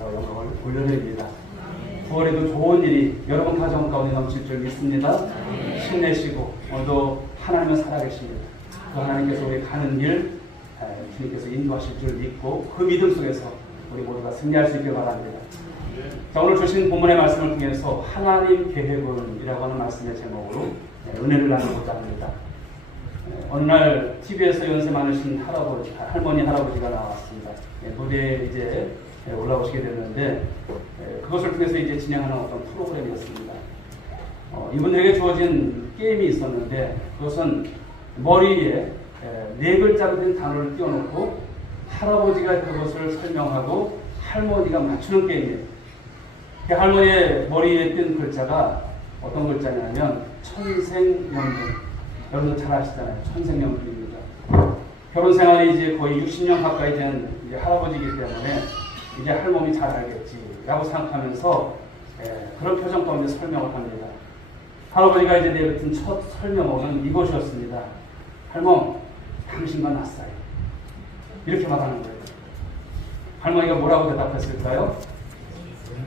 감사와 영광을 올려드립니다. 9월에도 좋은 일이 여러분 가정 가운데 넘칠 줄 믿습니다. 힘내시고 오늘도 하나님은 살아계십니다. 그 하나님께서 우리 가는 길 주님께서 인도하실 줄 믿고 그 믿음 속에서 우리 모두가 승리할 수 있길 바랍니다. 자, 오늘 주신 본문의 말씀을 통해서 하나님 계획은이라고 하는 말씀의 제목으로 은혜를 나누고자 합니다. 어느 날 TV에서 연세 많으신 할머니, 할아버지가 나왔습니다. 무대에 이제 올라오시게 됐는데 그것을 통해서 이제 진행하는 어떤 프로그램이었습니다. 이분들에게 주어진 게임이 있었는데 그것은 머리에 4글자로 된 단어를 띄워놓고 할아버지가 그것을 설명하고 할머니가 맞추는 게임이에요. 그 할머니의 머리에 뜬 글자가 어떤 글자냐면 천생연분. 여러분 잘 아시잖아요. 천생연분입니다. 결혼 생활이 이제 거의 60년 가까이 된 이제 할아버지이기 때문에 이제 할머니 잘 알겠지라고 생각하면서 그런 표정 가운데 설명을 합니다. 할아버지가 이제 내뱉은 첫 설명어는 이것이었습니다. 할멈, 당신과 낯사이. 이렇게 말하는 거예요. 할머니가 뭐라고 대답했을까요?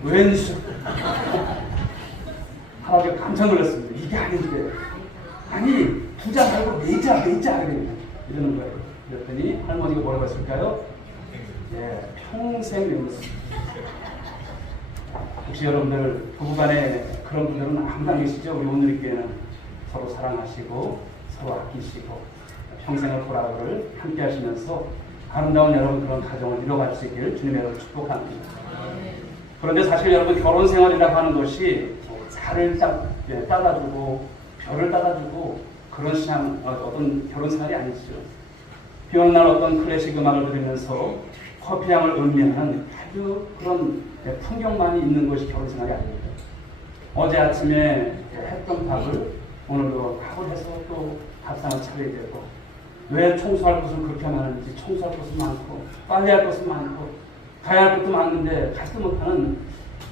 왼수. 할아버지가 깜짝 놀랐습니다. 이게 아닌데. 아니, 부자 말고 매자 이러는 거예요. 그랬더니 할머니가 뭐라고 했을까요? 평생 맹수. 혹시 여러분들 부부간에 그런 분들은 아무도 안 계시죠? 우리 오늘 교회는 서로 사랑하시고 서로 아끼시고 평생을 보라를 함께 하시면서 아름다운 여러분 그런 가정을 이뤄갈 수 있기를 주님의 이름으로 축복합니다. 그런데 사실 여러분 결혼 생활이라고 하는 것이 살을 따다주고 별을 따다주고 그런 신앙 어떤 결혼 생활이 아니죠. 비 오는 날 어떤 클래식 음악을 들으면서 커피향을 음미하는 아주 그런 풍경만이 있는 것이 결혼 생활이 아닙니다. 어제 아침에 했던 밥을 오늘도 밥을 해서 또 밥상을 차려야 되고 왜 청소할 것은 그렇게 많은지 청소할 것은 많고 빨래할 것은 많고 가야 할 것도 많은데 가지도 못하는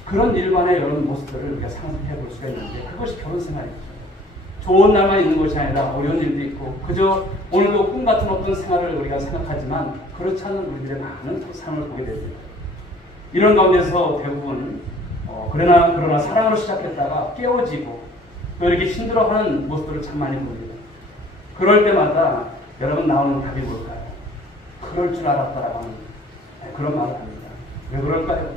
그런 일반의 여러 모습들을 우리가 상상해 볼 수가 있는데 그것이 결혼 생활이죠. 좋은 날만 있는 것이 아니라 어려운 일도 있고 그저 오늘도 꿈 같은 어떤 생활을 우리가 생각하지만 그렇지 않은 우리들의 많은 삶을 보게 됩니다. 이런 가운데서 대부분 그러나 사랑으로 시작했다가 깨어지고 또 이렇게 힘들어하는 모습들을 참 많이 봅니다. 그럴 때마다 여러분 나오는 답이 뭘까요? 그럴 줄 알았다라고 하는 그런 말을 합니다. 왜 그럴까요?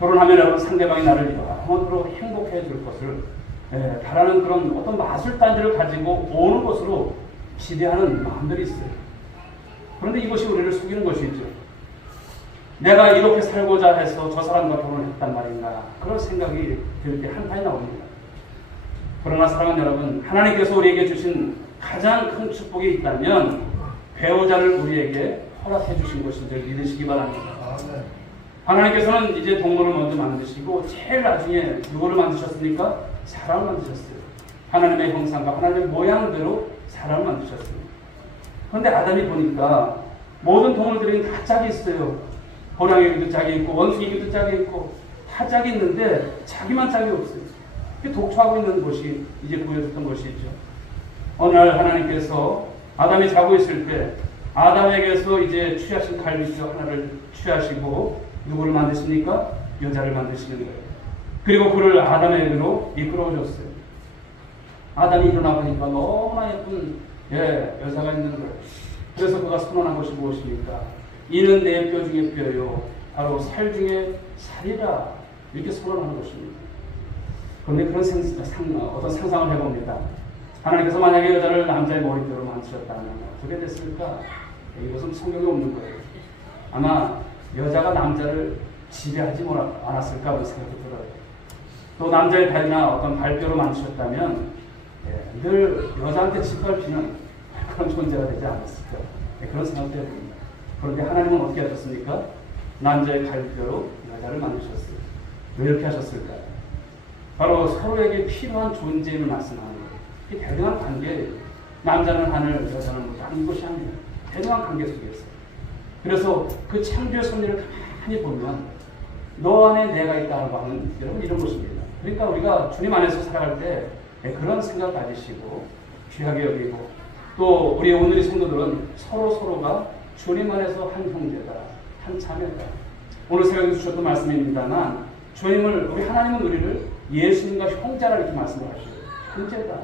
결혼하면 여러분 상대방이 나를 영원토록 행복해 줄 것을 바라는 그런 어떤 마술단지를 가지고 오는 것으로 기대하는 마음들이 있어요. 그런데 이것이 우리를 속이는 것이죠. 내가 이렇게 살고자 해서 저 사람과 결혼했단 말인가 그런 생각이 들 때 한판이 나옵니다. 그러나 사랑하는 여러분, 하나님께서 우리에게 주신 가장 큰 축복이 있다면 배우자를 우리에게 허락해 주신 것인 줄 믿으시기 바랍니다. 하나님께서는 이제 동물을 먼저 만드시고 제일 나중에 누구를 만드셨습니까? 사람을 만드셨어요. 하나님의 형상과 하나님의 모양대로 사람을 만드셨어요. 그런데 아담이 보니까 모든 동물들이 다 짝이 있어요. 호랑이에게도 짝이 있고 원숭이에게도 짝이 있고 다 짝이 있는데 자기만 짝이 없어요. 독초하고 있는 것이 이제 보여줬던 것이죠. 어느 날 하나님께서 아담이 자고 있을 때 아담에게서 이제 취하신 갈비뼈 하나를 취하시고 누구를 만드십니까? 여자를 만드시는 거예요. 그리고 그를 아담에게로 이끌어 오셨어요. 아담이 일어나 보니까 너무나 예쁜 여자가 있는 거예요. 그래서 그가 선언한 것이 무엇입니까? 이는 내 뼈 중에 뼈요 바로 살 중에 살이라 이렇게 선언하는 것입니다. 그런데 그런 어떤 상상을 해봅니다. 하나님께서 만약에 여자를 남자의 머리뼈로 만드셨다면 어떻게 됐을까? 이것은 성경에 없는 거예요. 아마 여자가 남자를 지배하지 않았을까 하는 생각이 들어요. 또 남자의 발이나 어떤 발뼈로 만드셨다면 늘 여자한테 짓밟히는 그런 존재가 되지 않았을까 그런 생각도 해봅니다. 그런데 하나님은 어떻게 하셨습니까? 남자의 발뼈로 여자를 만드셨어요. 왜 이렇게 하셨을까요? 바로 서로에게 필요한 존재임을 말씀하는 거예요. 이게 대등한 관계예요. 남자는 하늘, 여자는 물, 이것이 아니에요. 대등한 관계 속에서. 그래서 그 창조의 섭리를 가만히 보면 너 안에 내가 있다고 하는 여러분 이런 것입니다. 그러니까 우리가 주님 안에서 살아갈 때 그런 생각을 가지시고 귀하게 여기고 또 우리 오늘의 성도들은 서로가 주님 안에서 한 형제다, 한 자매다. 오늘 새벽에 주셨던 말씀입니다만 우리 하나님은 우리를 예수님과 형제라 이렇게 말씀을 하셔요. 형제다.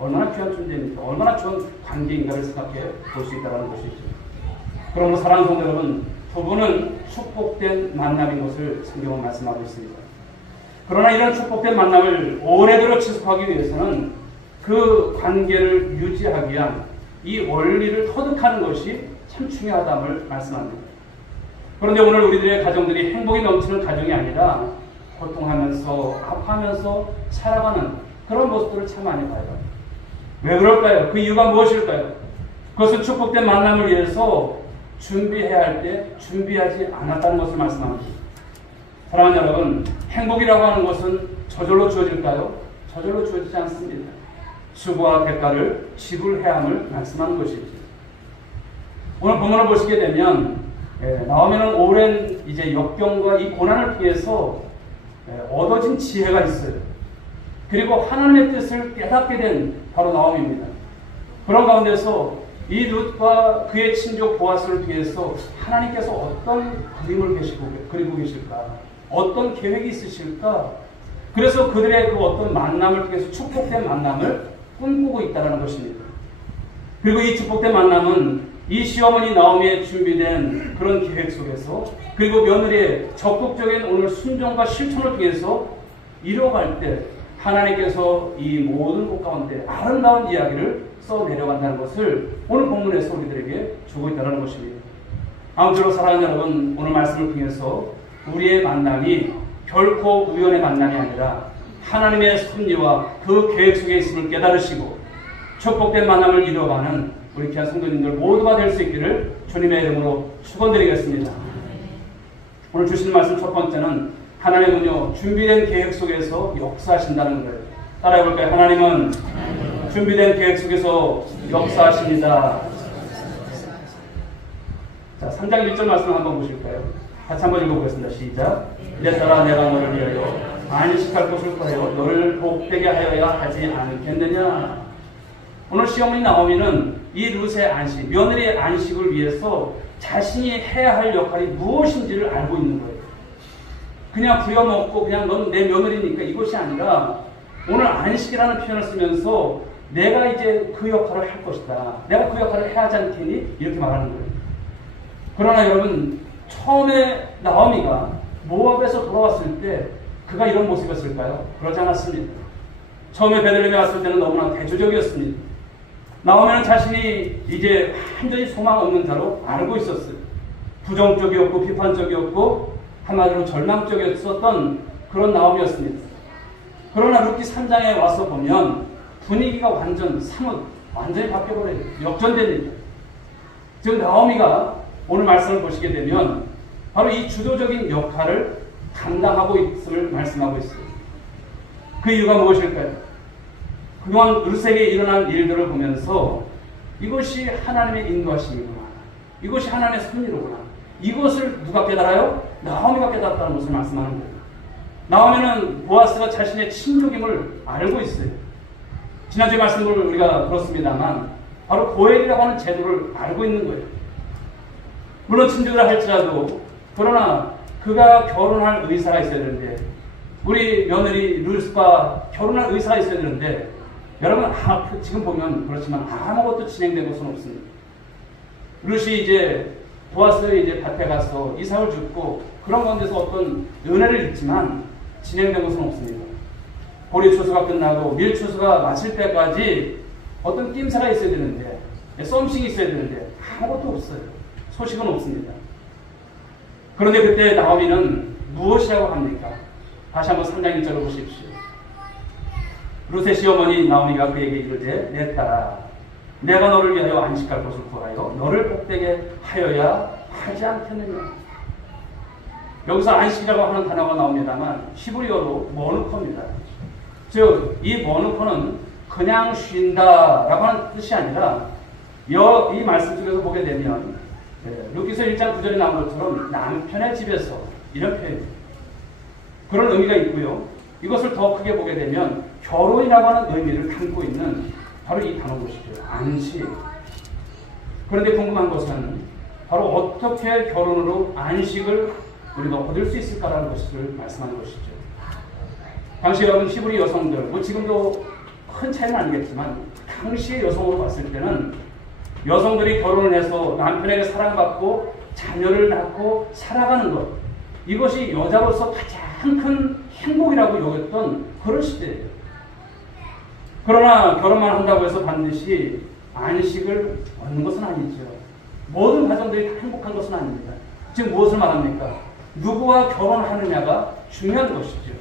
얼마나 귀한 존재입니까? 얼마나 좋은 관계인가를 생각해 볼 수 있다는 것이죠. 그러므로 사랑하는 성도 여러분, 부부는 축복된 만남인 것을 성경은 말씀하고 있습니다. 그러나 이런 축복된 만남을 오래도록 지속하기 위해서는 그 관계를 유지하기 위한 이 원리를 터득하는 것이 참 중요하다는 말씀합니다. 그런데 오늘 우리들의 가정들이 행복이 넘치는 가정이 아니라 고통하면서 아파하면서 살아가는 그런 모습들을 참 많이 봐요. 왜 그럴까요? 그 이유가 무엇일까요? 그것은 축복된 만남을 위해서 준비해야 할 때 준비하지 않았다는 것을 말씀합니다. 사랑하는 여러분, 행복이라고 하는 것은 저절로 주어질까요? 저절로 주어지지 않습니다. 수고와 대가를 지불해야 함을 말씀하는 것이죠. 오늘 본문을 보시게 되면 나오면은 오랜 이제 역경과 이 고난을 통해서 얻어진 지혜가 있어요. 그리고 하나님의 뜻을 깨닫게 된 바로 나옴입니다. 그런 가운데서 이 룻과 그의 친족 보아스를 통해서 하나님께서 어떤 그림을 그리고 계실까? 어떤 계획이 있으실까? 그래서 그들의 그 어떤 만남을 통해서 축복된 만남을 꿈꾸고 있다는 것입니다. 그리고 이 축복된 만남은 이 시어머니 나오미의 준비된 그런 계획 속에서 그리고 며느리의 적극적인 오늘 순종과 실천을 통해서 이뤄갈 때 하나님께서 이 모든 것 가운데 아름다운 이야기를 써내려간다는 것을 오늘 본문에서 우리들에게 주고 있다는 것입니다. 아무쪼록 사랑하는 여러분, 오늘 말씀을 통해서 우리의 만남이 결코 우연의 만남이 아니라 하나님의 섭리와 그 계획 속에 있음을 깨달으시고 축복된 만남을 이뤄가는 우리 귀한 성도님들 모두가 될 수 있기를 주님의 이름으로 축원드리겠습니다. 오늘 주신 말씀 첫 번째는 하나님은요 준비된 계획 속에서 역사하신다는 거예요. 따라해볼까요? 하나님은 준비된 계획 속에서 역사하십니다. 자, 3장 1절 말씀 한번 보실까요? 같이 한번 읽어보겠습니다. 시작. 이제 따라 내가 너를 위하여 안식할 곳을 구하여 너를 복되게 하여야 하지 않겠느냐. 오늘 시어머니 나오미는 이 룻의 안식, 며느리의 안식을 위해서 자신이 해야 할 역할이 무엇인지를 알고 있는 거예요. 그냥 부려먹고 그냥 넌 내 며느리니까 이것이 아니라 오늘 안식이라는 표현을 쓰면서 내가 이제 그 역할을 할 것이다. 내가 그 역할을 해야 하지 않겠니? 이렇게 말하는 거예요. 그러나 여러분, 처음에 나오미가 모압에서 돌아왔을 때 그가 이런 모습이었을까요? 그러지 않았습니다. 처음에 베들레헴에 왔을 때는 너무나 대조적이었습니다. 나오미는 자신이 이제 완전히 소망 없는 자로 알고 있었어요. 부정적이었고 비판적이었고 한마디로 절망적이었었던 그런 나오미였습니다. 그러나 룻기 3장에 와서 보면 분위기가 완전히 바뀌어버려요. 역전된 일이에요. 지금 나오미가 오늘 말씀을 보시게 되면 바로 이 주도적인 역할을 감당하고 있음을 말씀하고 있어요. 그 이유가 무엇일까요? 그동안 룻에게 일어난 일들을 보면서 이것이 하나님의 인도하심이구나. 이것이 하나님의 섭리로구나. 이것을 누가 깨달아요? 나오미가 깨달았다는 것을 말씀하는 거예요. 나오미는 보아스가 자신의 친족임을 알고 있어요. 지난주에 말씀을 우리가 들었습니다만 바로 고엘이라고 하는 제도를 알고 있는 거예요. 물론 친족이라 할지라도 그러나 그가 결혼할 의사가 있어야 되는데 우리 며느리 룻과 결혼할 의사가 있어야 되는데 여러분 지금 보면 그렇지만 아무것도 진행된 것은 없습니다. 룻이 이제 보아스 이제 밭에 가서 이삭을 줍고 그런 가운데서 어떤 은혜를 입지만 진행된 것은 없습니다. 보리 추수가 끝나고 밀 추수가 마칠 때까지 어떤 낌새가 있어야 되는데 썸씽이 있어야 되는데 아무것도 없어요. 소식은 없습니다. 그런데 그때 나오미는 무엇이라고 합니까? 다시 한번 3장 1절을 보십시오. 룻의 시어머니 나오미가 그에게 이르되 내 딸아 내가 너를 위하여 안식할 곳을 구하여 너를 복되게 하여야 하지 않겠느냐. 여기서 안식이라고 하는 단어가 나옵니다만 히브리어로 머누코입니다. 즉 이 머누코는 그냥 쉰다라고 하는 뜻이 아니라 이 말씀 속에서 보게 되면 룻기서 1장 9절에 나온 것처럼 남편의 집에서 이런 표현 그런 의미가 있고요. 이것을 더 크게 보게 되면 결혼이라고 하는 의미를 담고 있는 바로 이 단어 것이죠. 안식. 그런데 궁금한 것은 바로 어떻게 결혼으로 안식을 우리가 얻을 수 있을까라는 것을 말씀하는 것이죠. 당시 여러분 히브리 여성들, 뭐 지금도 큰 차이는 아니겠지만 당시의 여성으로 봤을 때는 여성들이 결혼을 해서 남편에게 사랑받고 자녀를 낳고 살아가는 것, 이것이 여자로서 가장 큰 행복이라고 여겼던 그런 시대예요. 그러나 결혼만 한다고 해서 반드시 안식을 얻는 것은 아니죠. 모든 가정들이 다 행복한 것은 아닙니다. 지금 무엇을 말합니까? 누구와 결혼하느냐가 중요한 것이죠.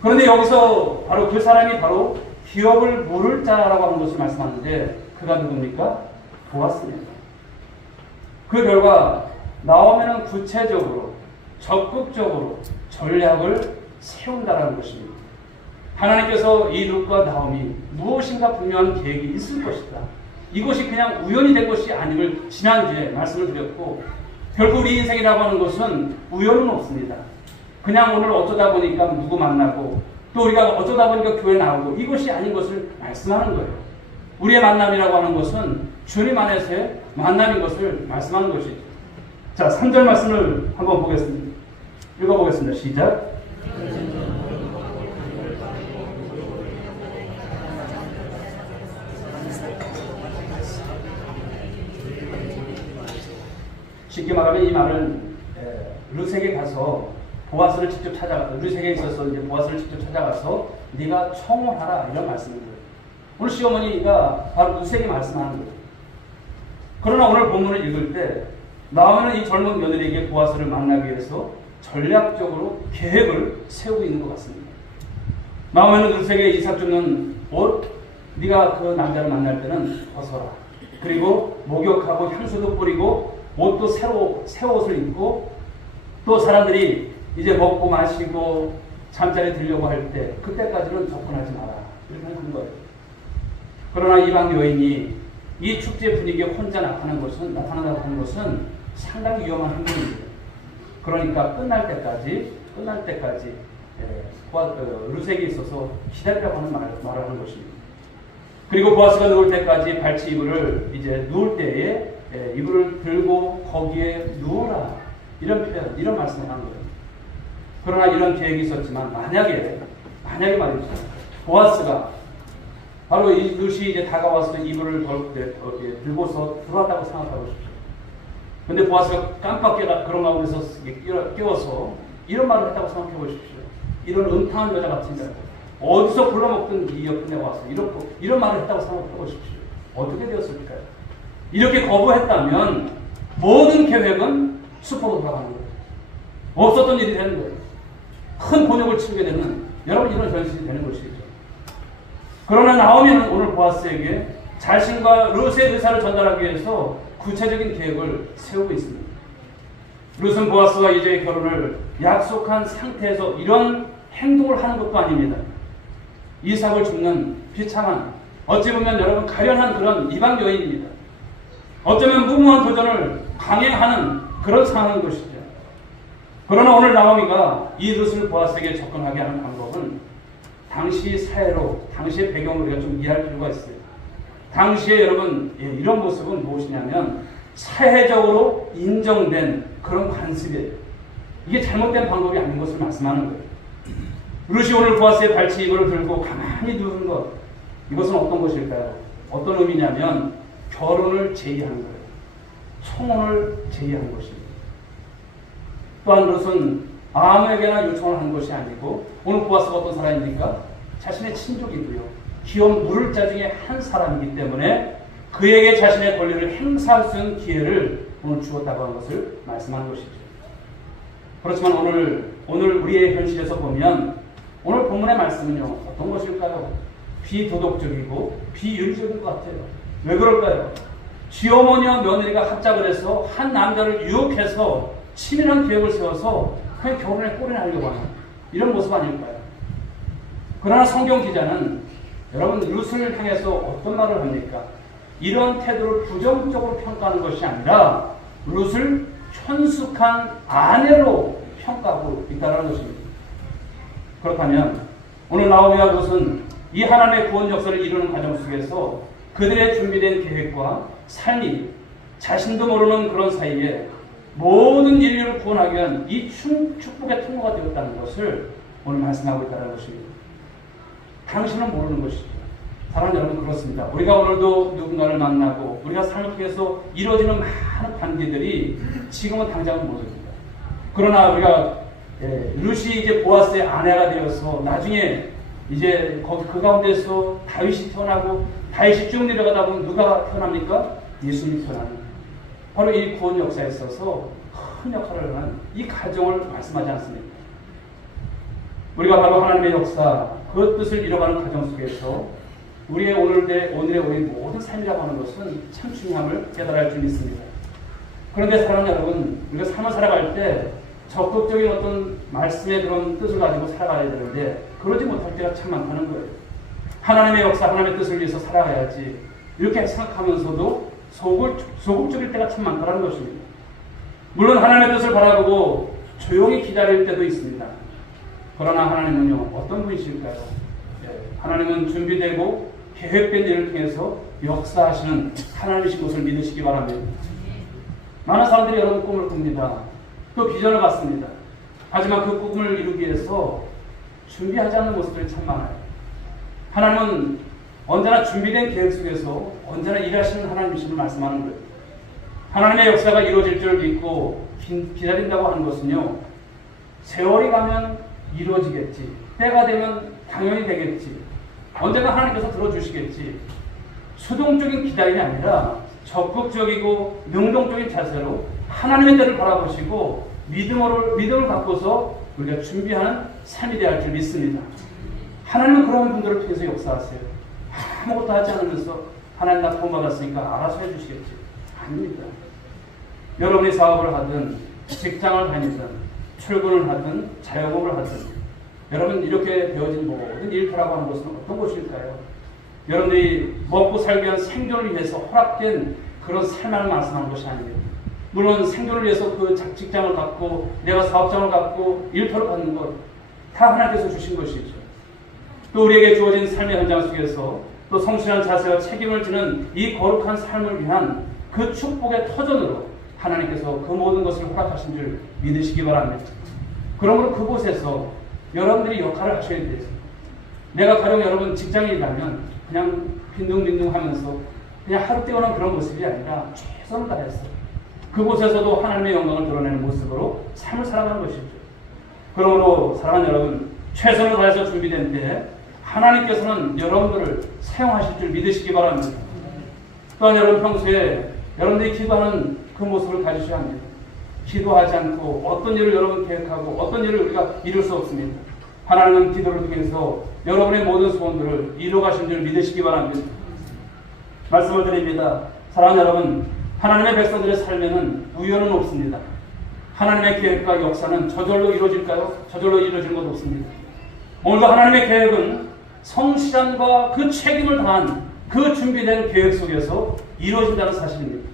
그런데 여기서 바로 그 사람이 바로 기업을 물을 자라고 하는 것을 말씀하는데 그가 누굽니까? 보아스입니다. 그 결과 나오면은 구체적으로 적극적으로 전략을 세운다라는 것입니다. 하나님께서 이 룻과 나오미 무엇인가 분명한 계획이 있을 것이다. 이것이 그냥 우연이 된 것이 아님을 지난주에 말씀을 드렸고, 결국 우리 인생이라고 하는 것은 우연은 없습니다. 그냥 오늘 어쩌다 보니까 누구 만나고 또 우리가 어쩌다 보니까 교회 나오고 이것이 아닌 것을 말씀하는 거예요. 우리의 만남이라고 하는 것은 주님 안에서의 만남인 것을 말씀하는 것이죠. 자, 3절 말씀을 한번 보겠습니다. 읽어보겠습니다. 시작. 쉽게 말하면 이 말은 룻에게 가서 보아스를 직접 찾아가서, 룻에게 있어서 이제 보아스를 직접 찾아가서 네가 청혼하라 이런 말씀입니다. 오늘 시어머니가 바로 룻에게 말씀하는 거예요. 그러나 오늘 본문을 읽을 때 나오면은 이 젊은 며느리에게 보아스를 만나기 위해서 전략적으로 계획을 세우고 있는 것 같습니다. 나오면은 룻에게 이삭 주는 옷, 네가 그 남자를 만날 때는 벗어라. 그리고 목욕하고 향수도 뿌리고 옷도 새 옷을 입고 또 사람들이 이제 먹고 마시고 잠자리에 들려고 할 때 그때까지는 접근하지 마라. 이렇게 하는 거예요. 그러나 이방 여인이 이 축제 분위기에 혼자 나타난다고 하는 것은 상당히 위험한 행동입니다. 그러니까 끝날 때까지 룻에게 있어서 기다리라고 하는 말을 하는 것입니다. 그리고 보아스가 누울 때까지 발치 이불을 이제 누울 때에 이불을 들고 거기에 누우라 이런 표현, 이런 말씀을 하는 거예요. 그러나 이런 계획이 있었지만 만약에 말이죠. 보아스가 바로 이 룻이 이제 다가와서 이불을 들고서 들어왔다고 생각하고 싶죠. 근데 보아스가 깜빡 그런 가운데서 끼워서 이런 말을 했다고 생각해 보십시오. 이런 음탕한 여자 같은 자, 어디서 불러먹던 이 옆에 와서 이런 말을 했다고 생각해 보십시오. 어떻게 되었을까요? 이렇게 거부했다면 모든 계획은 수포로 돌아가는 거예요. 없었던 일이 되는 거예요. 큰 곤욕을 치르게 되는, 여러분 이런 현실이 되는 것이죠. 그러나 나오미는 오늘 보아스에게 자신과 룻의 의사를 전달하기 위해서 구체적인 계획을 세우고 있습니다. 룻은 보아스와 이제 결혼을 약속한 상태에서 이런 행동을 하는 것도 아닙니다. 이삭을 줍는 비참한, 어찌 보면 여러분 가련한 그런 이방 여인입니다. 어쩌면 무모한 도전을 강행하는 그런 상황인 것이죠. 그러나 오늘 나오미가 이 룻을 보아스에게 접근하게 하는 방법은 당시 사회로, 당시의 배경을 우리가 좀 이해할 필요가 있어요. 당시에 여러분 이런 모습은 무엇이냐면 사회적으로 인정된 그런 관습이에요. 이게 잘못된 방법이 아닌 것을 말씀하는 거예요. 룻이 오늘 보아스의 발치 이불을 들고 가만히 누운 것, 이것은 어떤 것일까요? 어떤 의미냐면 결혼을 제의하는 거예요. 청혼을 제의하는 것입니다. 또한 룻은 아무에게나 요청을 한 것이 아니고 오늘 보아스가 어떤 사람입니까? 자신의 친족이고요. 기업 물을 자 중에 한 사람이기 때문에 그에게 자신의 권리를 행사할 수 있는 기회를 오늘 주었다고 하는 것을 말씀하는 것이죠. 그렇지만 오늘 우리의 현실에서 보면 오늘 본문의 말씀은요, 어떤 것일까요? 비도덕적이고 비윤리적인 것 같아요. 왜 그럴까요? 시어머니와 며느리가 합작을 해서 한 남자를 유혹해서 치밀한 계획을 세워서 그냥 결혼에 꼴이 나려고 하는 이런 모습 아닐까요? 그러나 성경 기자는 여러분 룻을 향해서 어떤 말을 합니까? 이런 태도를 부정적으로 평가하는 것이 아니라 룻을 현숙한 아내로 평가하고 있다는 것입니다. 그렇다면 오늘 나오미와 룻은 이 하나님의 구원 역사를 이루는 과정 속에서 그들의 준비된 계획과 삶이 자신도 모르는 그런 사이에 모든 인류를 구원하기 위한 이 축복의 통로가 되었다는 것을 오늘 말씀하고 있다는 것입니다. 당신은 모르는 것이죠. 사랑하는 여러분, 그렇습니다. 우리가 오늘도 누군가를 만나고 우리가 삶을 통해서 이루어지는 많은 관계들이 지금은 당장은 모릅니다. 그러나 우리가 루시 이제 보아스의 아내가 되어서 나중에 이제 그 가운데서 다윗이 태어나고 다윗이 쭉 내려가다 보면 누가 태어납니까? 예수님이 태어나는 바로 이 구원 역사에 있어서 큰 역할을 하는 이 가정을 말씀하지 않습니까? 우리가 바로 하나님의 역사, 그 뜻을 이뤄가는 가정 속에서 우리의 오늘의 우리 모든 삶이라고 하는 것은 참 중요함을 깨달을 줄 믿습니다. 그런데 사랑하는 여러분, 우리가 삶을 살아갈 때 적극적인 어떤 말씀의 그런 뜻을 가지고 살아가야 되는데 그러지 못할 때가 참 많다는 거예요. 하나님의 역사, 하나님의 뜻을 위해서 살아가야지 이렇게 생각하면서도 소극적일 때가 참 많다는 것입니다. 물론 하나님의 뜻을 바라보고 조용히 기다릴 때도 있습니다. 그러나 하나님은요, 어떤 분이실까요? 하나님은 준비되고 계획된 일을 통해서 역사하시는 하나님이신 것을 믿으시기 바랍니다. 많은 사람들이 여러분 꿈을 꿉니다. 또 비전을 갖습니다. 하지만 그 꿈을 이루기 위해서 준비하지 않는 모습들이 참 많아요. 하나님은 언제나 준비된 계획 속에서 언제나 일하시는 하나님이심을 말씀하는 거예요. 하나님의 역사가 이루어질 줄 믿고 기다린다고 하는 것은요, 세월이 가면 이루어지겠지, 때가 되면 당연히 되겠지, 언제나 하나님께서 들어주시겠지, 수동적인 기다림이 아니라 적극적이고 능동적인 자세로 하나님의 때를 바라보시고 믿음을 갖고서 우리가 준비하는 삶이 되어야 할 줄 믿습니다. 하나님은 그런 분들을 통해서 역사하세요. 아무것도 하지 않으면서 하나님 나 돈 받았으니까 알아서 해주시겠지. 아닙니다. 여러분이 사업을 하든 직장을 다니든 출근을 하든 자영업을 하든 여러분 이렇게 되어진 모든 일터라고 하는 것은 어떤 것일까요? 여러분들이 먹고 살기 위한 생존을 위해서 허락된 그런 삶을 말씀하는 것이 아닙니다. 물론 생존을 위해서 그 직장을 갖고 내가 사업장을 갖고 일터를 갖는 것 다 하나님께서 주신 것이죠. 또 우리에게 주어진 삶의 현장 속에서 또 성실한 자세와 책임을 지는 이 거룩한 삶을 위한 그 축복의 터전으로 하나님께서 그 모든 것을 허락하신 줄 믿으시기 바랍니다. 그러므로 그곳에서 여러분들이 역할을 하셔야 돼요. 내가 가령 여러분 직장인이라면 그냥 빈둥빈둥 하면서 그냥 하루 때우는 그런 모습이 아니라 최선을 다해서 그곳에서도 하나님의 영광을 드러내는 모습으로 삶을 살아가는 것이죠. 그러므로 사랑하는 여러분, 최선을 다해서 준비된 때 하나님께서는 여러분들을 사용하실 줄 믿으시기 바랍니다. 또한 여러분 평소에 여러분들이 기도하는 그 모습을 가지셔야 합니다. 기도하지 않고 어떤 일을 여러분 계획하고 어떤 일을 우리가 이룰 수 없습니다. 하나님은 기도를 통해서 여러분의 모든 소원들을 이루어가신 줄 믿으시기 바랍니다. 말씀을 드립니다. 사랑하는 여러분, 하나님의 백성들의 삶에는 우연은 없습니다. 하나님의 계획과 역사는 저절로 이루어질까요? 저절로 이루어지는 것 없습니다. 오늘도 하나님의 계획은 성실함과 그 책임을 다한 그 준비된 계획 속에서 이루어진다는 사실입니다.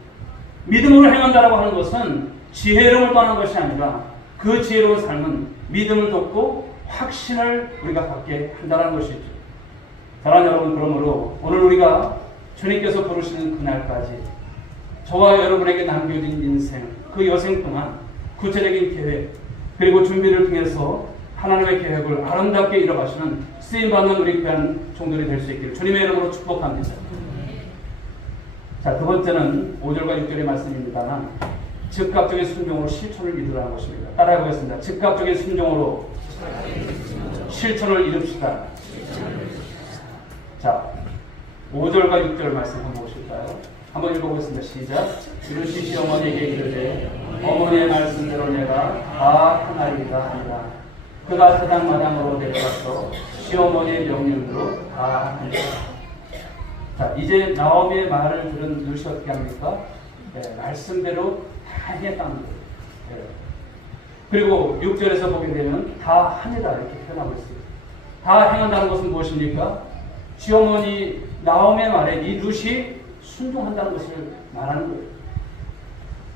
믿음으로 행한다라고 하는 것은 지혜로움을 떠나는 것이 아니라 그 지혜로운 삶은 믿음을 돕고 확신을 우리가 갖게 한다는 것이죠. 사랑하는 여러분, 그러므로 오늘 우리가 주님께서 부르시는 그날까지 저와 여러분에게 남겨진 인생, 그 여생 동안 구체적인 계획 그리고 준비를 통해서 하나님의 계획을 아름답게 이뤄가시는 쓰임받는 우리 귀한 종들이 될 수 있기를 주님의 이름으로 축복합니다. 자, 두 번째는 5절과 6절의 말씀입니다만 즉각적인 순종으로 실천을 이루라는 것입니다. 따라해 보겠습니다. 즉각적인 순종으로 실천을 이룹시다. 자, 5절과 6절 말씀 한번 보실까요? 한번 읽어보겠습니다. 시작. 이르시 시어머니에게 이르되 어머니의 말씀대로 내가 다 하나이다 하니라. 그가 사당마당으로 내려가서 시어머니의 명령대로 다 하니라. 자, 이제 나오미의 말을 들은 루시 어떻게 합니까? 네, 말씀대로 다 했다는 거예요. 네. 그리고 6절에서 보게 되면 다 하니다 이렇게 표현하고 있어요. 다 행한다는 것은 무엇입니까? 시어머니 나오미의 말에 이 루시 순종한다는 것을 말하는 거예요.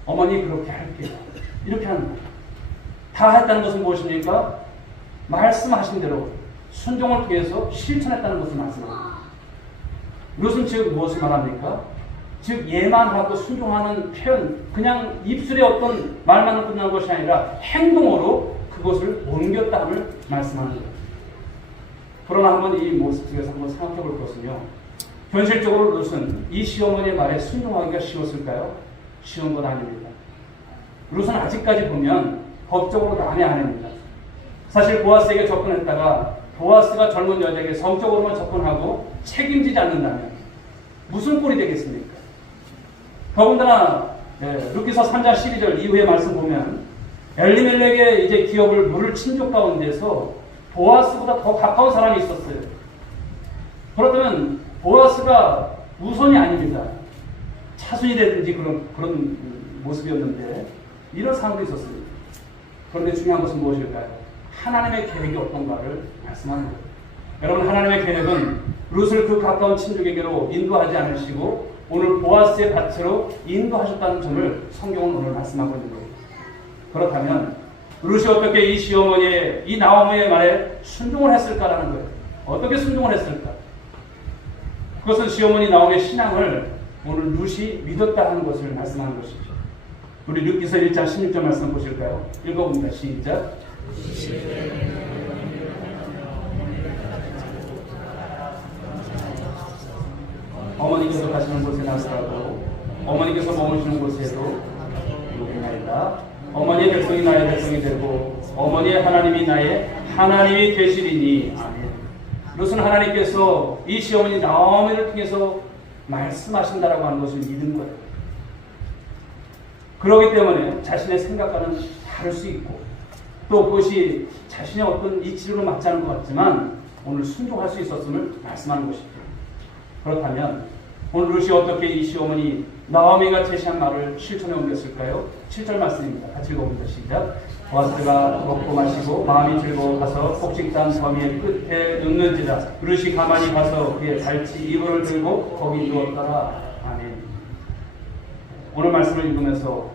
어머니 그렇게 할게요. 이렇게 하는 거예요. 다 했다는 것은 무엇입니까? 말씀하신 대로 순종을 통해서 실천했다는 것을 말씀합니다. 이것은 즉 무엇을 말합니까? 즉 예만하고 순종하는 표현, 그냥 입술의 어떤 말만으로 끝나는 것이 아니라 행동으로 그것을 옮겼다함을 말씀하는 거예요. 그러나 한번 이 모습 속에서 한번 생각해 볼 것은요, 현실적으로 룻은 이 시어머니의 말에 순종하기가 쉬웠을까요? 쉬운 건 아닙니다. 룻은 아직까지 보면 법적으로 남의 아내입니다. 사실 보아스에게 접근했다가 보아스가 젊은 여자에게 성적으로만 접근하고 책임지지 않는다면 무슨 꼴이 되겠습니까? 더군다나 룻기서 3장 12절 이후의 말씀 보면 엘리멜렉의 이제 기업을 물을 친족 가운데서 보아스보다 더 가까운 사람이 있었어요. 그렇다면 보아스가 우선이 아닙니다. 차순이 되든지 그런 모습이었는데 이런 상황도 있었습니다. 그런데 중요한 것은 무엇일까요? 하나님의 계획이 어떤가를 말씀하는 거예요. 여러분, 하나님의 계획은 룻을 그 가까운 친족에게로 인도하지 않으시고 오늘 보아스의 밭으로 인도하셨다는 점을 성경은 오늘 말씀하고 있는 거예요. 그렇다면 룻이 어떻게 이 시어머니의 이 나오미의 말에 순종을 했을까라는 거예요. 어떻게 순종을 했을까? 그것은 시어머니 나오미의 신앙을 오늘 룻이 믿었다 하는 것을 말씀하는 것이죠. 우리 룻기서 1장 16절 말씀 보실까요? 읽어봅니다. 시작. 어머니께서 가시는 곳에 나서라도 어머니께서 머무시는 곳에도 요구나이다. 어머니의 백성이 나의 백성이 되고 어머니의 하나님이 나의 하나님이 되시리니. 아멘. 룻은 하나님께서 이 시어머니 나오미를 통해서 말씀하신다라고 하는 것을 믿은 거예요. 그렇기 때문에 자신의 생각과는 다를 수 있고 또 그것이 자신의 어떤 이치로 맞지 않은 것 같지만 오늘 순종할 수 있었음을 말씀하는 것이죠. 그렇다면 오늘 룻이 어떻게 이 시어머니 나오미가 제시한 말을 실천에 옮겼을까요? 7절 말씀입니다. 같이 읽어봅니다. 시작. 보아스가 먹고 마시고 마음이 즐거워 가서 곡식단 더미의 끝에 눕는지라. 룻이 가만히 가서 그의 발치 이불을 들고 거기 누웠더라. 아멘. 오늘 말씀을 읽으면서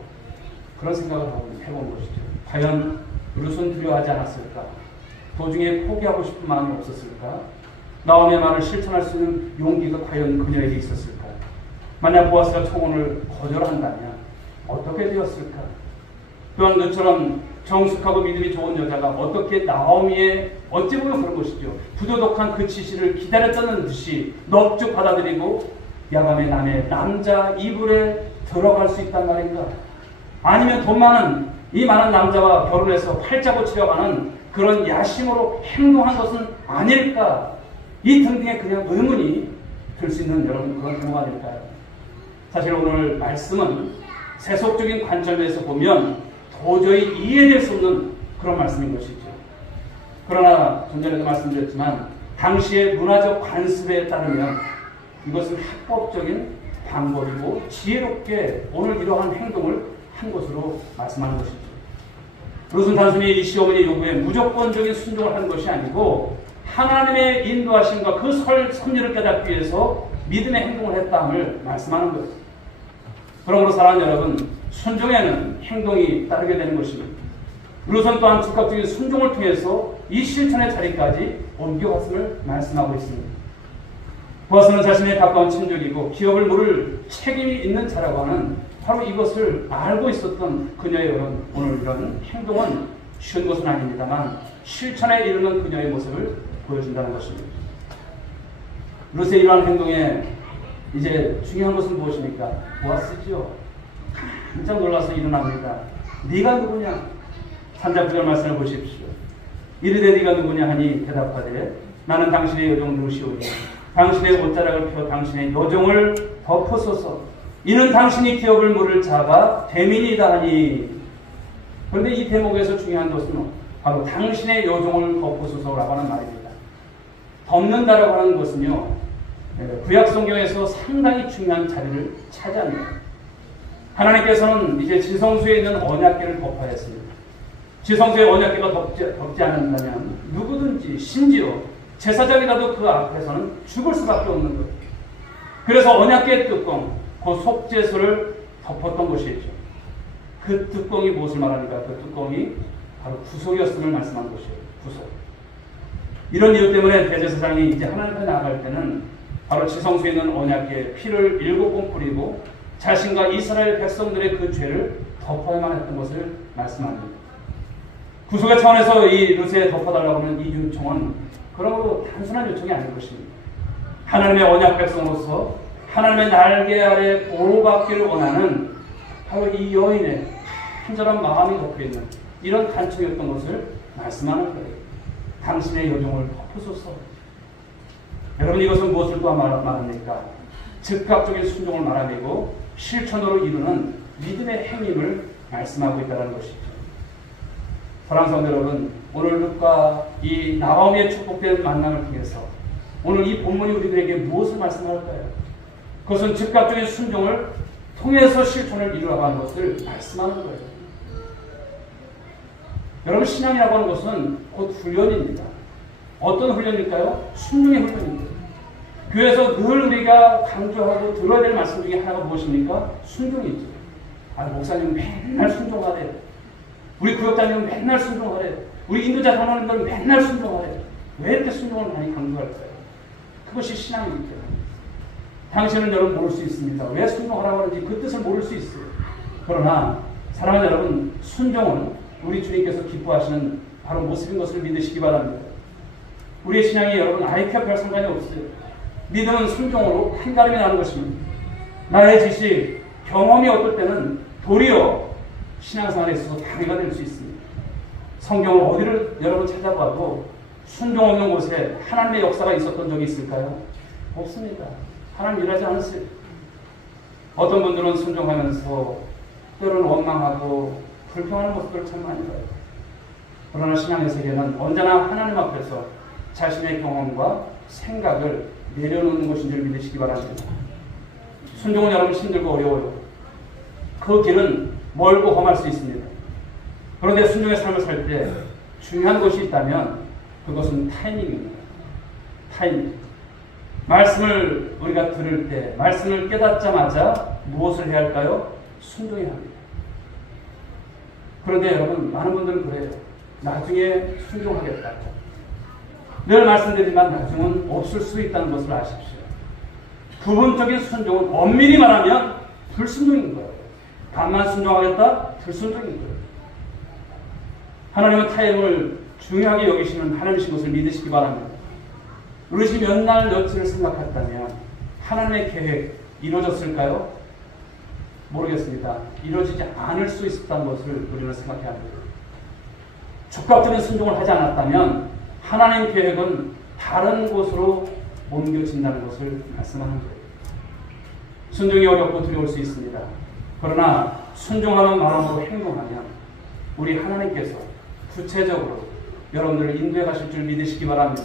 그런 생각을 해본 것이죠. 과연 룻은 두려워하지 않았을까? 도중에 포기하고 싶은 마음이 없었을까? 나오미의 말을 실천할 수 있는 용기가 과연 그녀에게 있었을까? 만약 보아스가 청혼을 거절한다면 어떻게 되었을까? 또한 너처럼 정숙하고 믿음이 좋은 여자가 어떻게 나오미의 어찌 보면 그런 것이죠. 부도덕한 그 지시를 기다렸다는 듯이 넙죽 받아들이고 야밤에 남의 남자 이불에 들어갈 수 있단 말인가? 아니면 돈 많은 이 많은 남자와 결혼해서 팔자고 치려가는 그런 야심으로 행동한 것은 아닐까? 이 등등의 그냥 의문이 들 수 있는 여러분 그런 경우가 아닐까요? 사실 오늘 말씀은 세속적인 관점에서 보면 도저히 이해될 수 없는 그런 말씀인 것이죠. 그러나 좀 전에도 말씀드렸지만 당시의 문화적 관습에 따르면 이것은 합법적인 방법이고 지혜롭게 오늘 이러한 행동을 한 것으로 말씀하는 것이죠. 룻은 단순히 이 시어머니 요구에 무조건적인 순종을 한 것이 아니고 하나님의 인도하심과 그 섭리를 깨닫기 위해서 믿음의 행동을 했다함을 말씀하는 것입니다. 그러므로 사랑하는 여러분, 순종에는 행동이 따르게 되는 것입니다. 룻은 또한 즉각적인 순종을 통해서 이 실천의 자리까지 옮겨갔음을 말씀하고 있습니다. 보아스는 자신의 가까운 친족이고 기업을 물을 책임이 있는 자라고 하는 바로 이것을 알고 있었던 그녀의 오늘 이런 행동은 쉬운 것은 아닙니다만 실천에 이르는 그녀의 모습을 보여준다는 것입니다. 룻의 이러한 행동에 이제 중요한 것은 무엇입니까? 보아스지요. 깜짝 놀라서 일어납니다. 네가 누구냐? 3장 9절 말씀을 보십시오. 이르되 네가 누구냐 하니 대답하되 나는 당신의 여종 룻이오니 당신의 옷자락을 펴 당신의 여종을 덮으소서. 이는 당신이 기업을 물을 자가 대민이다 하니. 그런데 이 대목에서 중요한 것은 바로 당신의 여종을 덮으소서라고 하는 말입니다. 덮는다라고 하는 것은요, 구약 성경에서 상당히 중요한 자리를 차지합니다. 하나님께서는 이제 지성소에 있는 언약궤를 덮어야 했습니다. 지성소의 언약궤가 덮지 않는다면 누구든지 심지어 제사장이라도 그 앞에서는 죽을 수밖에 없는 거예요. 그래서 언약궤 뚜껑, 그 속죄소를 덮었던 것이죠. 그 뚜껑이 무엇을 말합니까? 그 뚜껑이 바로 구속이었음을 말씀한 것이에요. 구속. 이런 이유 때문에 대제사장이 이제 하나님 앞에 나아갈 때는 바로 지성소에 있는 언약궤에 피를 7번 뿌리고 자신과 이스라엘 백성들의 그 죄를 덮어야만 했던 것을 말씀합니다. 구속의 차원에서 이 르세에 덮어달라고 하는 이 요청은 그러므로 단순한 요청이 아닌 것입니다. 하나님의 언약 백성으로서 하나님의 날개 아래 보호받기를 원하는 바로 이 여인의 간절한 마음이 덮여있는 이런 간청이었던 것을 말씀하는 거예요. 당신의 여종을 덮으소서. 여러분, 이것은 무엇을 또 말합니까? 즉각적인 순종을 말하고 실천으로 이루는 믿음의 행임을 말씀하고 있다는 것이죠. 사랑하는 성도 여러분, 오늘 룻과 이 나오미의 축복된 만남을 통해서 오늘 이 본문이 우리들에게 무엇을 말씀할까요? 그것은 즉각적인 순종을 통해서 실천을 이루어가는 것을 말씀하는 거예요. 여러분, 신앙이라고 하는 것은 곧 훈련입니다. 어떤 훈련일까요? 순종의 훈련입니다. 교회에서 늘 우리가 강조하고 들어야 될 말씀 중에 하나가 무엇입니까? 순종이죠. 목사님 맨날 순종하래. 우리 구역장님은 맨날 순종하래. 우리 인도자 장로님들은 맨날 순종하래. 왜 이렇게 순종을 많이 강조할까요? 그것이 신앙이기 때문에. 당신은 여러분 모를 수 있습니다. 왜 순종하라고 하는지 그 뜻을 모를 수 있어요. 그러나 사랑하는 여러분, 순종은 우리 주님께서 기뻐하시는 바로 모습인 것을 믿으시기 바랍니다. 우리의 신앙이 여러분 아이큐와 별 상관이 없어요. 믿음은 순종으로 한가름이 나는 것입니다. 나의 지식, 경험이 어떨 때는 도리어 신앙생활에 있어서 방해가 될 수 있습니다. 성경을 어디를 여러분 찾아봐도 순종 없는 곳에 하나님의 역사가 있었던 적이 있을까요? 없습니다. 하나님 일하지 않았어요. 어떤 분들은 순종하면서 때로는 원망하고 불평하는 모습들을 참 많이 봐요. 그러나 신앙의 세계는 언제나 하나님 앞에서 자신의 경험과 생각을 내려놓는 것인 줄 믿으시기 바랍니다. 순종은 여러분 힘들고 어려워요. 그 길은 멀고 험할 수 있습니다. 그런데 순종의 삶을 살 때 중요한 것이 있다면 그것은 타이밍입니다. 타이밍. 말씀을 우리가 들을 때, 말씀을 깨닫자마자 무엇을 해야 할까요? 순종해야 합니다. 그런데 여러분, 많은 분들은 그래요. 나중에 순종하겠다고. 늘 말씀드리지만 나중은 없을 수 있다는 것을 아십시오. 부분적인 순종은 엄밀히 말하면 불순종인 거예요. 반만 순종하겠다? 불순종인 거예요. 하나님은 타임을 중요하게 여기시는 하나님이신 것을 믿으시기 바랍니다. 우리 몇 날 며칠을 생각했다면 하나님의 계획 이루어졌을까요? 모르겠습니다. 이루어지지 않을 수 있었다는 것을 우리는 생각해야 합니다. 즉각적인 순종을 하지 않았다면 하나님 계획은 다른 곳으로 옮겨진다는 것을 말씀하는 거예요. 순종이 어렵고 두려울 수 있습니다. 그러나 순종하는 마음으로 행동하면 우리 하나님께서 구체적으로 여러분들을 인도해 가실 줄 믿으시기 바랍니다.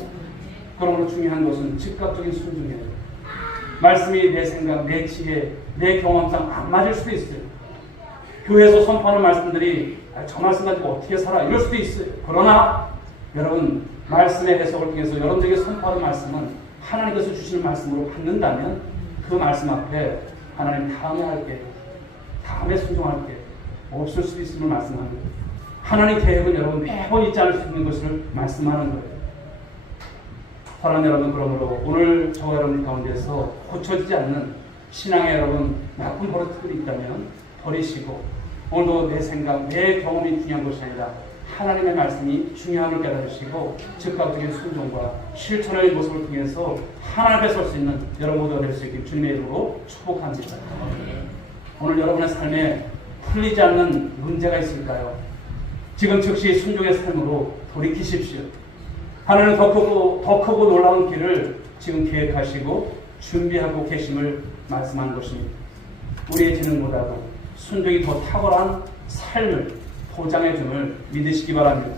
그러므로 중요한 것은 즉각적인 순종이에요. 말씀이 내 생각, 내 지혜, 내 경험상 안 맞을 수도 있어요. 교회에서 선포하는 말씀들이 저 말씀 가지고 어떻게 살아? 이럴 수도 있어요. 그러나 여러분, 말씀의 해석을 통해서 여러분들에게 선포하는 말씀은 하나님께서 주시는 말씀으로 받는다면 그 말씀 앞에 하나님 다음에 할게, 다음에 순종할게 없을 수도 있음을 말씀합니다. 하나님 계획은 여러분 매번 있지 않을 수 있는 것을 말씀하는 거예요. 사랑하는 여러분, 그러므로 오늘 저와 여러분 가운데서 고쳐지지 않는 신앙의 여러분 나쁜 버릇들이 있다면 버리시고 오늘도 내 생각, 내 경험이 중요한 것이 아니라 하나님의 말씀이 중요함을 깨달으시고 즉각적인 순종과 실천의 모습을 통해서 하나님 앞에 설 수 있는 여러분 모두가 될 수 있길 주님의 이름으로 축복합니다. 오늘 여러분의 삶에 풀리지 않는 문제가 있을까요? 지금 즉시 순종의 삶으로 돌이키십시오. 하나님은 더 크고 놀라운 길을 지금 계획하시고 준비하고 계심을 말씀하는 것입니다. 우리의 지능보다도 순종이 더 탁월한 삶을 보장해 줌을 믿으시기 바랍니다.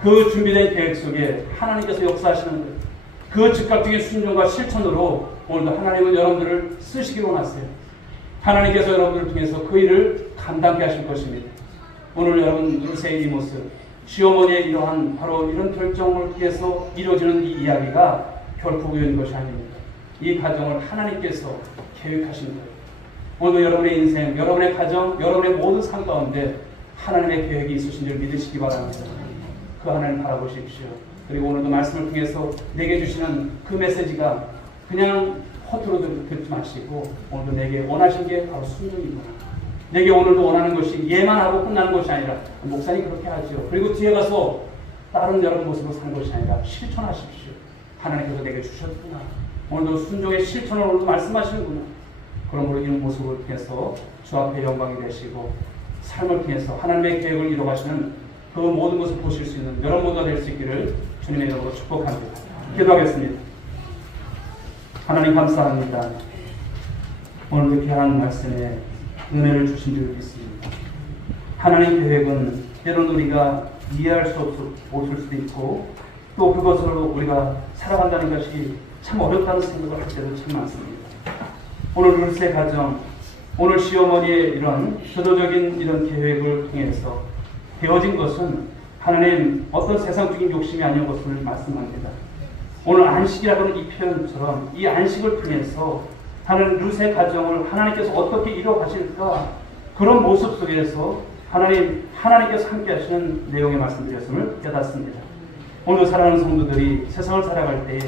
그 준비된 계획 속에 하나님께서 역사하시는 거예요. 그 즉각적인 순종과 실천으로 오늘도 하나님은 여러분들을 쓰시기 원하세요. 하나님께서 여러분들을 통해서 그 일을 감당케 하실 것입니다. 오늘 여러분 르세의 이 모습, 시어머니의 이러한 바로 이런 결정을 통해서 이루어지는 이 이야기가 결코 우연인 것이 아닙니다. 이 과정을 하나님께서 계획하신 거예요. 오늘도 여러분의 인생, 여러분의 가정, 여러분의 모든 삶 가운데 하나님의 계획이 있으신 줄 믿으시기 바랍니다. 그 하나님 바라보십시오. 그리고 오늘도 말씀을 통해서 내게 주시는 그 메시지가 그냥 허투루 듣지 마시고 오늘도 내게 원하신 게 바로 순종이구나. 내게 오늘도 원하는 것이 예만 하고 끝나는 것이 아니라 목사님 그렇게 하죠. 그리고 뒤에 가서 다른 여러분 모습으로 사는 것이 아니라 실천하십시오. 하나님께서 내게 주셨구나. 오늘도 순종의 실천을 오늘도 말씀하시는구나. 그러므로 이런 모습을 통해서 주 앞에 영광이 되시고 삶을 통해서 하나님의 계획을 이루어가시는 그 모든 것을 보실 수 있는 여러분 모두가 될 수 있기를 주님의 이름으로 축복합니다. 기도하겠습니다. 하나님 감사합니다. 오늘도 귀한 말씀에 은혜를 주신 줄 믿습니다. 하나님 계획은 때로는 우리가 이해할 수 없을 수도 있고 또 그것을 우리가 살아간다는 것이 참 어렵다는 생각을 할 때도 참 많습니다. 오늘 룰세 가정, 오늘 시어머니의 이런 저도적인 이런 계획을 통해서 되어진 것은 하나님 어떤 세상적인 욕심이 아닌 것을 말씀합니다. 오늘 안식이라고는 이 표현처럼 이 안식을 통해서 하나님 룻의 가정을 하나님께서 어떻게 이루어가실까 그런 모습 속에서 하나님께서 함께 하시는 내용의 말씀드렸음을 깨닫습니다. 오늘 사랑하는 성도들이 세상을 살아갈 때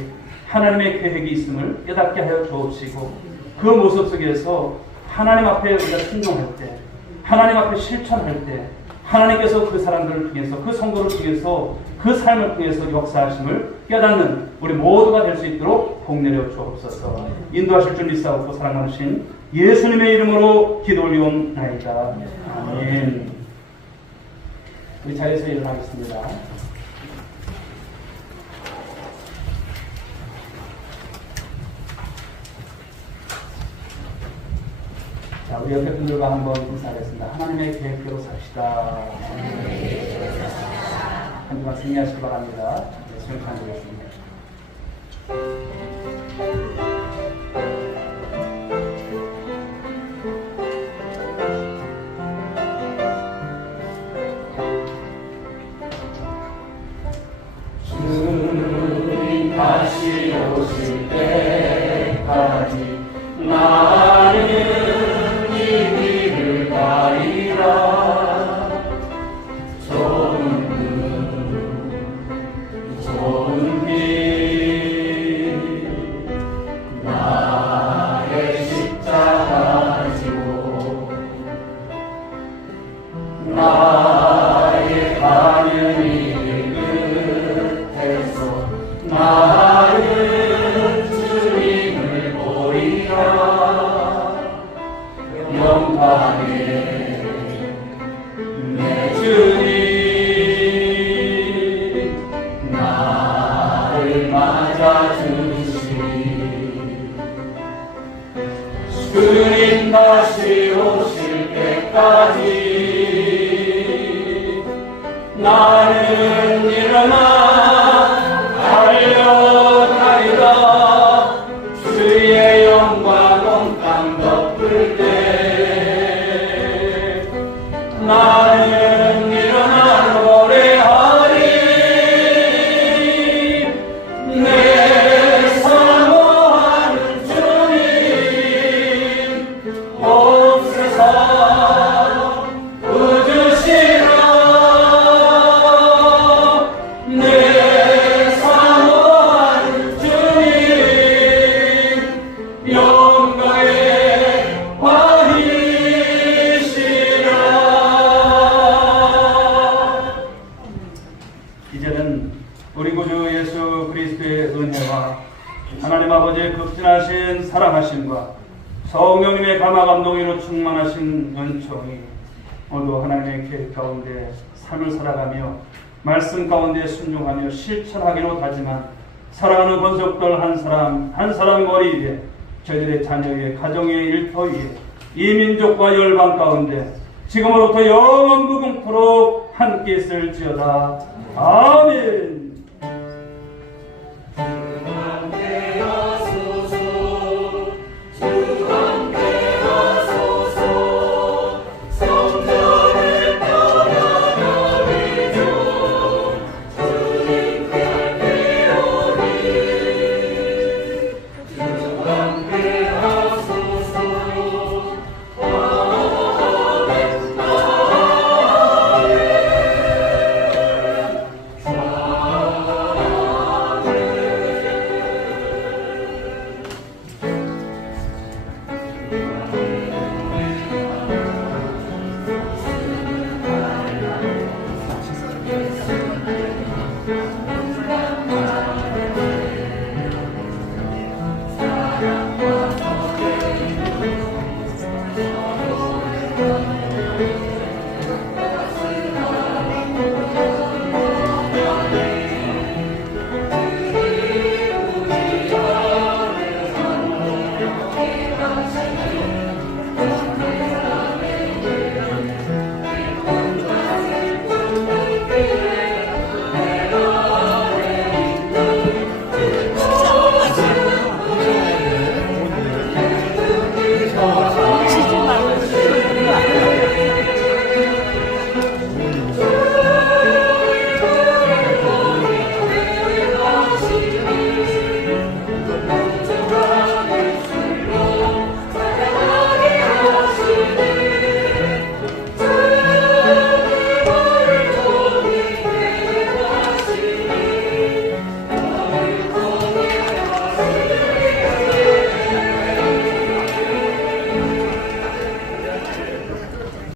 하나님의 계획이 있음을 깨닫게 하여 주옵시고 그 모습 속에서 하나님 앞에 우리가 순종할 때 하나님 앞에 실천할 때 하나님께서 그 사람들을 통해서 그 성도를 통해서 그 삶을 통해서 역사하심을 깨닫는 우리 모두가 될 수 있도록 복내려 주옵소서. 인도하실 줄 믿사옵고 사랑 많으신 예수님의 이름으로 기도 올리옵나이다. 아멘. 우리 자리에서 일어나겠습니다. 자, 우리 옆에 분들과 한번 인사하겠습니다. 하나님의 계획대로 삽시다. 한 주간 승리하시기 바랍니다. 네, 수용 찬양하겠습니다. 주님 다시 오실 때까지 나는 주님 다시 오실 때까지 나는 일어나 달려가리라. 주의 영광 온 땅 덮을 때 나는 일어나 노래하리. 내 사모하는 주님 옵소서 웃으시라. 내 사모하는 주님 영광의 왕이시라. 이제는 우리 구주 예수 그리스도의 은혜와 하나님 아버지의 극진하신 사랑하심과 성령님의 감화 감동으로 충만하신 은총이 오늘도 하나님의 계획 가운데 삶을 살아가며 말씀 가운데 순종하며 실천하기로 다짐한 사랑하는 권속들 한 사람 머리 위에 저희들의 자녀의 가정의 일터 위에 이 민족과 열방 가운데 지금으로부터 영원 무궁토록 함께 있을지어다. 아멘. 주 사랑합니다.